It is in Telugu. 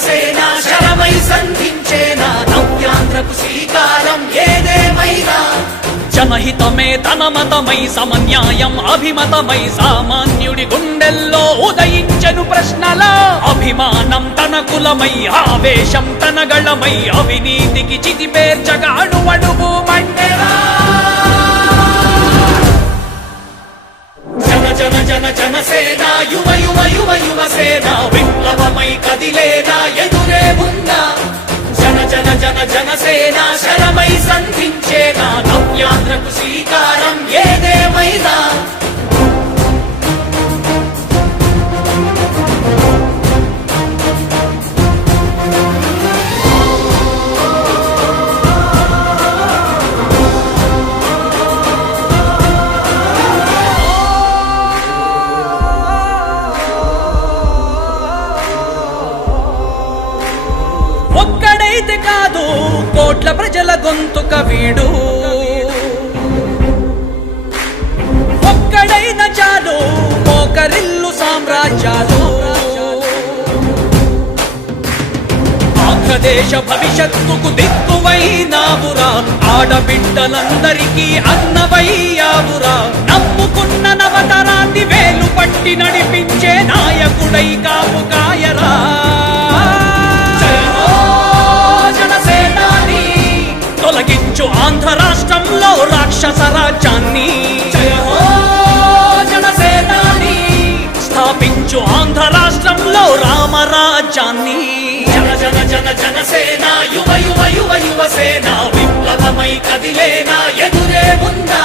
జనసేన శరమై సంధించేనా నవ్యాంధ్రకు శ్రీకారం ఏదేమైనా జనహితమే తన మతమై సమన్యాయం అభిమతమై సామాన్యుడి గుండెల్లో ఉదయించెను ప్రశ్నల అభిమానం తన కులమై ఆవేశం తన గళమై అవినీతికి చితిపేర్చగా అడువడుగు మండెరా జన జన జన జనసేన యువ యువ యువ యువసేన విప్లవమై కదిలేనా ఎదురే ఉందా జన జన జన జనసేన శరమై సంధించేనా నవ్యాంధ్రకు శ్రీకారం ఏదేమైనా ఒక్కడైతే కాదు కోట్ల ప్రజల గొంతుక వీడు ఒక్కడైన చాలు మోకరిల్లు సామ్రాజ్యాలు ఆంధ్రదేశ భవిష్యత్తుకు దిక్కువైనావురా ఆడబిడ్డలందరికీ అన్నవయ్యావురా నమ్ముకున్న నవతరాన్ని వేలు పట్టి నడిపించే నాయకుడై కాపు కాయరా తొలగించు ఆంధ్ర రాష్ట్రంలో రాక్షస రాజ్యాన్ని జనసేనాని స్థాపించు ఆంధ్ర రాష్ట్రంలో రామరాజ్యాన్ని జన జన జన జనసేన యువ యువ యువ యువసేన విప్లవమై కదిలేనా ఎదురే ఉందా